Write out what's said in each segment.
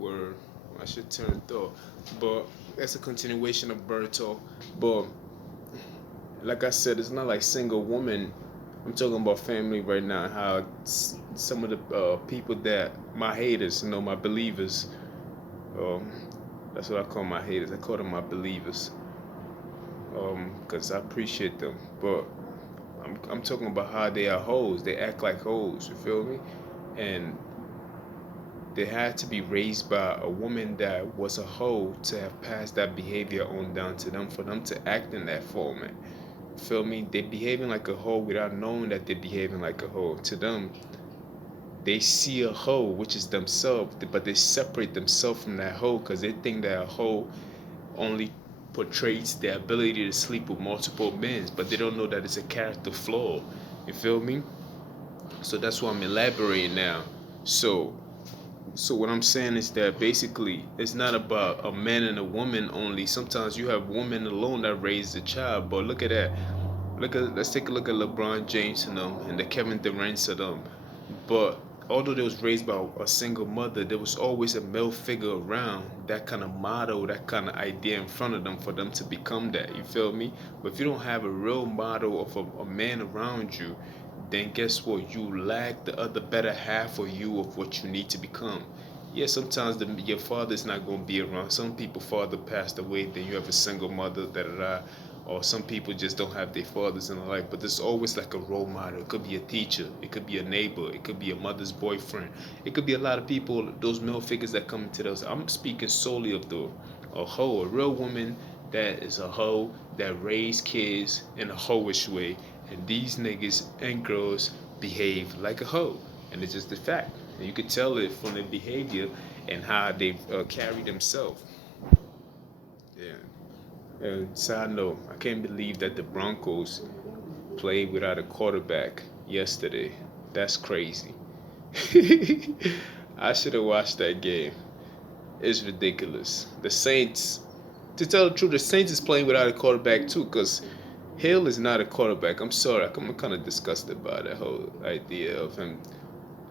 where I should turn though. But that's a continuation of Berto. But like I said, it's not like single woman. I'm talking about family right now. How some of the people that my haters, my believers. Um, that's what I call my haters. I call them my believers. Because I appreciate them. But I'm talking about how they are hoes. They act like hoes. You feel me? And they had to be raised by a woman that was a hoe to have passed that behavior on down to them for them to act in that format. Feel me? They're behaving like a hoe without knowing that they're behaving like a hoe. To them, they see a hoe, which is themselves, but they separate themselves from that hoe because they think that a hoe only portrays their ability to sleep with multiple men, but they don't know that it's a character flaw. You feel me? So that's why I'm elaborating now. So so what I'm saying is that basically it's not about a man and a woman only. Sometimes you have women alone that raise the child. But look at that. Let's take a look at LeBron James and them and the Kevin Durant's of them. But although they was raised by a single mother, there was always a male figure around that kind of model, that kind of idea in front of them for them to become that. You feel me? But if you don't have a real model of a man around you, then guess what? You lack the other better half of you of what you need to become. Yeah, sometimes your father's not going to be around. Some people father passed away, then you have a single mother, da da da. Or some people just don't have their fathers in their life. But there's always like a role model. It could be a teacher, it could be a neighbor, it could be a mother's boyfriend. It could be a lot of people, those male figures that come into those. I'm speaking solely of a hoe, a real woman that is a hoe that raised kids in a hoish way, and these niggas and girls behave like a hoe, and it's just a fact. And you could tell it from their behavior and how they carry themselves. Yeah. And side note, I can't believe that the Broncos played without a quarterback yesterday. That's crazy. I should have watched that game. It's ridiculous. The Saints, to tell the truth, the Saints is playing without a quarterback too, because Hill is not a quarterback. I'm sorry. I'm kind of disgusted by that whole idea of him.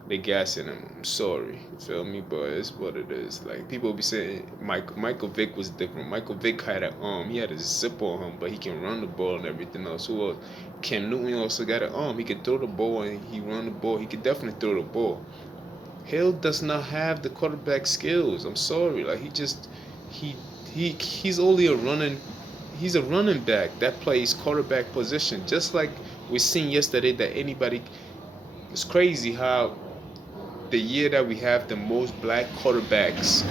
They gassing him. I'm sorry. You feel me? But it's what it is. Like people be saying Michael Vick was different. Michael Vick had an arm. He had a zip on him, but he can run the ball and everything else. Who else? Cam Newton also got an arm. He can throw the ball and he run the ball. He can definitely throw the ball. Hill does not have the quarterback skills. I'm sorry. Like he he's only a running he's a running back that plays quarterback position. Just like we seen yesterday that anybody it's crazy how the year that we have the most black quarterbacks,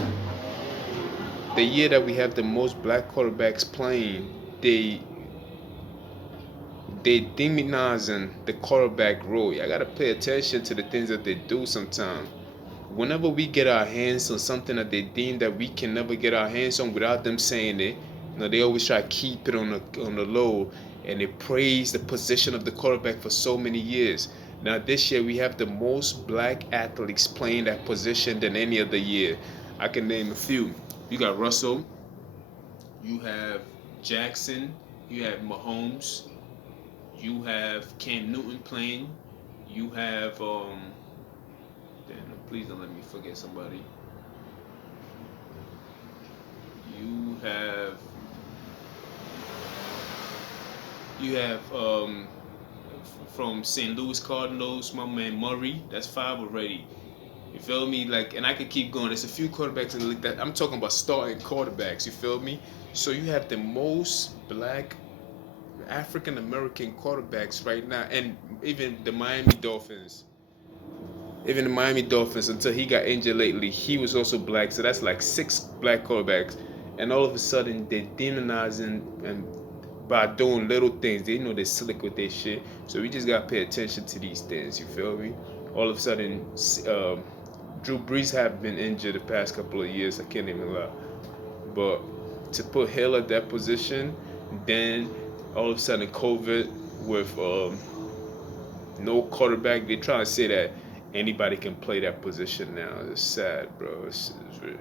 the year that we have the most black quarterbacks playing, they they demonizing the quarterback role. I gotta pay attention to the things that they do sometimes. Whenever we get our hands on something that they deem that we can never get our hands on without them saying it, they always try to keep it on the low, and they praise the position of the quarterback for so many years. Now this year we have the most black athletes playing that position than any other year. I can name a few. You got Russell, you have Jackson, you have Mahomes, you have Cam Newton playing, you have damn, please don't let me forget somebody. You have from St. Louis Cardinals, my man Murray. That's five already. You feel me? Like, and I could keep going. There's a few quarterbacks in the league that I'm talking about starting quarterbacks. You feel me? So you have the most black African American quarterbacks right now, and even the Miami Dolphins. Even the Miami Dolphins, until he got injured lately, he was also black. So that's like six black quarterbacks, and all of a sudden they're demonizing and by doing little things. They know they're slick with their shit. So we just gotta pay attention to these things. You feel me? All of a sudden, Drew Brees have been injured the past couple of years. I can't even lie. But to put Hill at that position, then all of a sudden COVID with no quarterback, they try to say that anybody can play that position now. It's sad, bro. It's really,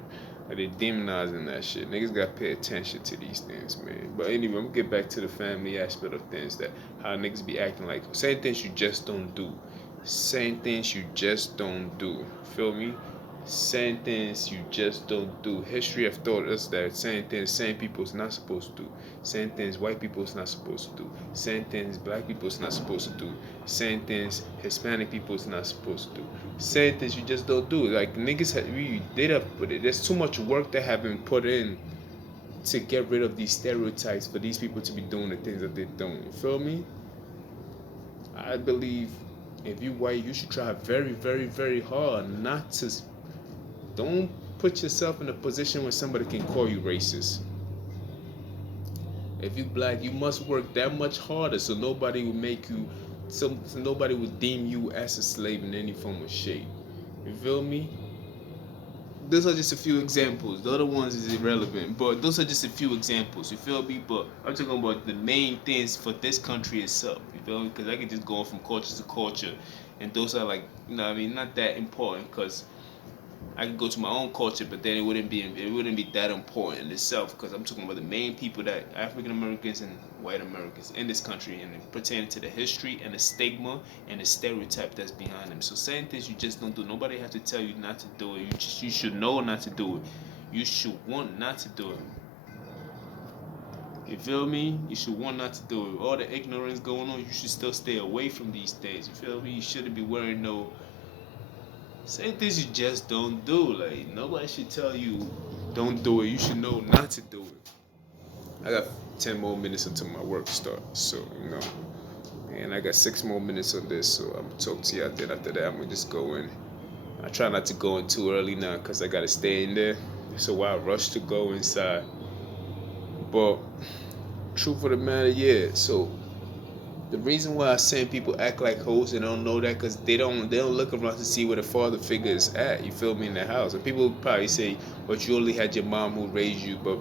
like they demonizing that shit. Niggas gotta pay attention to these things, man. But anyway, I'm gonna get back to the family aspect of things. That how niggas be acting like same things you just don't do. Same things you just don't do. Feel me? Certain things you just don't do. History have taught us that certain things certain people's not supposed to do. Certain things white people's not supposed to do. Certain things black people's not supposed to do. Certain things Hispanic people's not supposed to do. Certain things you just don't do. Like niggas, we did up with it. There's too much work that have been put in to get rid of these stereotypes for these people to be doing the things that they're doing. You feel me? I believe if you white, you should try very, very, very hard not to. Don't put yourself in a position where somebody can call you racist. If you black, you must work that much harder so nobody will make you, so nobody will deem you as a slave in any form of shape. You feel me? Those are just a few examples. The other ones is irrelevant, but those are just a few examples. You feel me? But I'm talking about the main things for this country itself. You feel me? Because I can just go on from culture to culture, and those are like, what I mean, not that important. Because I could go to my own culture, but then it wouldn't be that important in itself because I'm talking about the main people that African Americans and white Americans in this country and pertaining to the history and the stigma and the stereotype that's behind them. So certain things you just don't do. Nobody has to tell you not to do it. You should know not to do it. You should want not to do it. You feel me? You should want not to do it. All the ignorance going on, you should still stay away from these things. You feel me? You shouldn't be wearing no. Same things you just don't do. Like nobody should tell you don't do it. You should know not to do it. I got 10 more minutes until my work starts, so and I got 6 more minutes on this, so I'm gonna talk to you out there. After that, I'm gonna just go in. I try not to go in too early now because I gotta stay in there. So why rush to go inside? But truth of the matter, yeah. So the reason why certain people act like hoes and don't know that because they don't look around to see where the father figure is at. You feel me in the house, and people probably say, "But you only had your mom who raised you." But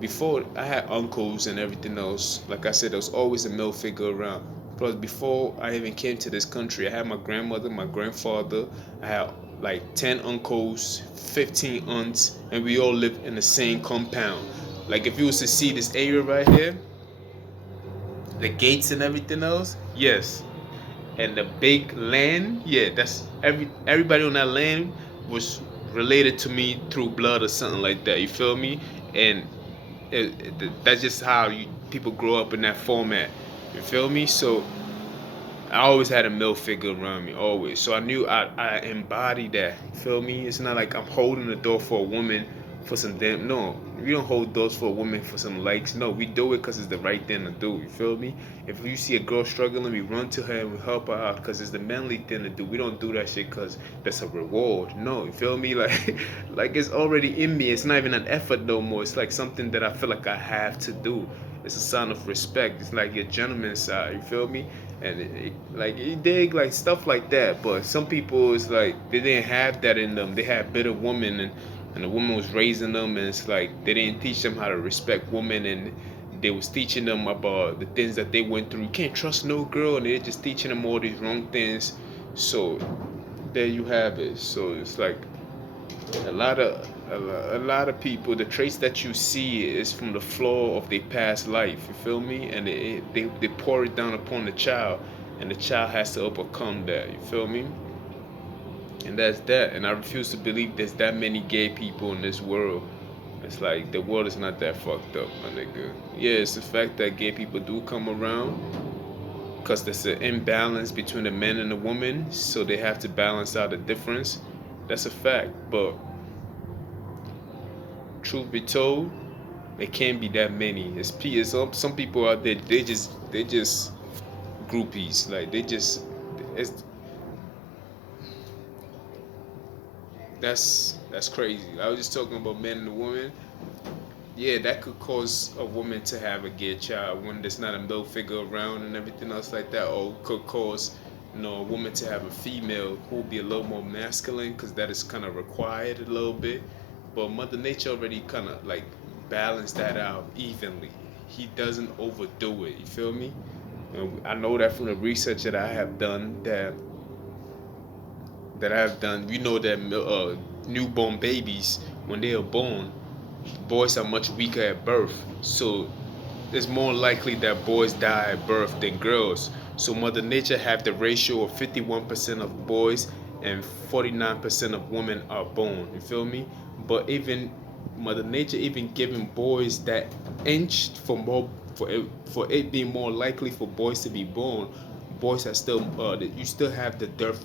before I had uncles and everything else. Like I said, there was always a male figure around. Plus, before I even came to this country, I had my grandmother, my grandfather. I had like 10 uncles, 15 aunts, and we all lived in the same compound. Like if you was to see this area right here, the gates and everything else, yes, and the big land, yeah, that's everybody on that land was related to me through blood or something like that. You feel me? And that's just how people grow up in that format. You feel me? So I always had a male figure around me, always. So I knew I embodied that. You feel me? It's not like I'm holding the door for a woman for some damn. No, we don't hold doors for a woman for some likes. No, we do it because it's the right thing to do. You feel me? If you see a girl struggling, we run to her and we help her out because it's the manly thing to do. We don't do that shit because that's a reward. No, you feel me? Like, like it's already in me. It's not even an effort no more. It's like something that I feel like I have to do. It's a sign of respect. It's like your gentleman side. You feel me? And like you dig like stuff like that. But some people, it's like they didn't have that in them. They had bitter women, and the woman was raising them, and it's like they didn't teach them how to respect women, and they was teaching them about the things that they went through. You can't trust no girl, and they're just teaching them all these wrong things. So there you have it. So it's like a lot of a lot of people, the traits that you see is from the flaw of their past life. You feel me? And they pour it down upon the child, and the child has to overcome that. You feel me? And that's that. And I refuse to believe there's that many gay people in this world. It's like the world is not that fucked up, my nigga. Yeah, it's the fact that gay people do come around because there's an imbalance between the man and the woman, so they have to balance out the difference. That's a fact. But truth be told, it can't be that many. Some people out there, they just groupies. Like they just it's that's crazy. I was just talking about men and the woman. Yeah, that could cause a woman to have a gay child when there's not a male figure around and everything else like that, or could cause a woman to have a female who will be a little more masculine because that is kind of required a little bit. But Mother Nature already kind of like balanced that out evenly. He doesn't overdo it. You feel me? And I know that from the research that I have done we know that newborn babies, when they are born, boys are much weaker at birth. So it's more likely that boys die at birth than girls. So Mother Nature have the ratio of 51% of boys and 49% of women are born. You feel me? But even Mother Nature even giving boys that inch for more for it being more likely for boys to be born. Boys are still you still have the death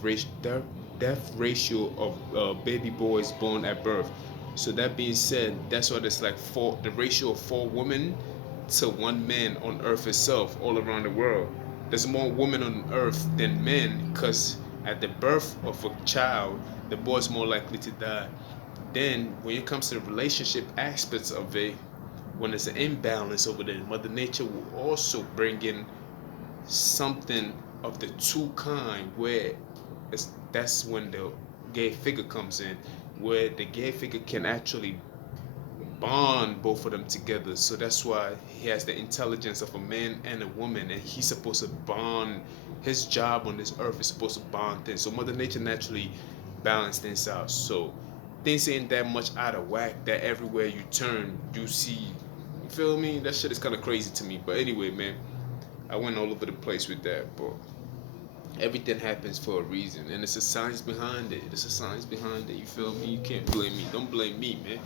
ratio of baby boys born at birth. So that being said, that's why there's like the ratio of 4 women to 1 man on Earth itself, all around the world. There's more women on Earth than men, because at the birth of a child, the boy's more likely to die. Then, when it comes to the relationship aspects of it, when there's an imbalance over there, Mother Nature will also bring in something of the two kind, where that's when the gay figure comes in, where the gay figure can actually bond both of them together. So that's why he has the intelligence of a man and a woman, and he's supposed to bond. His job on this earth is supposed to bond things. So Mother Nature naturally balanced things out. So things ain't that much out of whack that everywhere you turn, you see. You feel me? That shit is kind of crazy to me. But anyway, man, I went all over the place with that. But everything happens for a reason, and it's a science behind it. It's a science behind it. You feel me? You can't blame me. Don't blame me, man.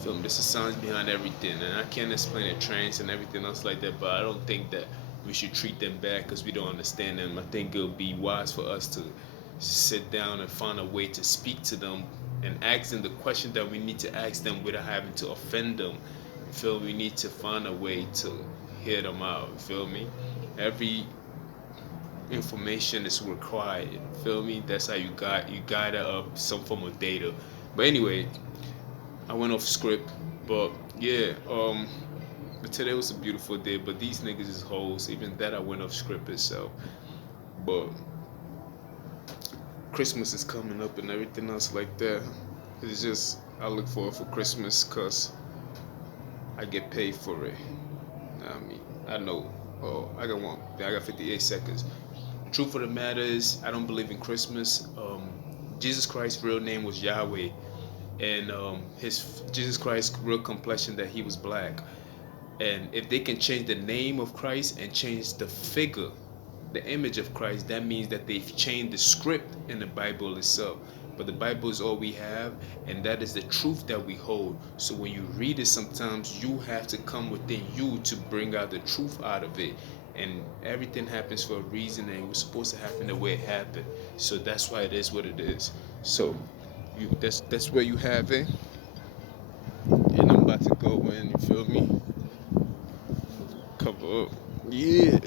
Film. There's a science behind everything, and I can't explain the trends and everything else like that. But I don't think that we should treat them bad because we don't understand them. I think it'll be wise for us to sit down and find a way to speak to them and ask them the question that we need to ask them without having to offend them. Feel we need to find a way to hear them out. Feel me? Every information is required. Feel me? That's how you guide up some form of data. But anyway, I went off script, but yeah, but today was a beautiful day. But these niggas is hoes. Even that I went off script itself. But Christmas is coming up and everything else like that. It's just I look forward for Christmas cause I get paid for it. I mean, I know. Oh, I got one. I got 58 seconds. Truth of the matter is, I don't believe in Christmas. Jesus Christ's real name was Yahweh, and his Jesus Christ's real complexion that he was black. And if they can change the name of Christ and change the figure, the image of Christ, that means that they've changed the script in the Bible itself. But the Bible is all we have, and that is the truth that we hold. So when you read it, sometimes you have to come within you to bring out the truth out of it. And everything happens for a reason, and it was supposed to happen the way it happened. So that's why it is what it is. So that's where you have it, and I'm about to go in. You feel me? Cover up. Yeah.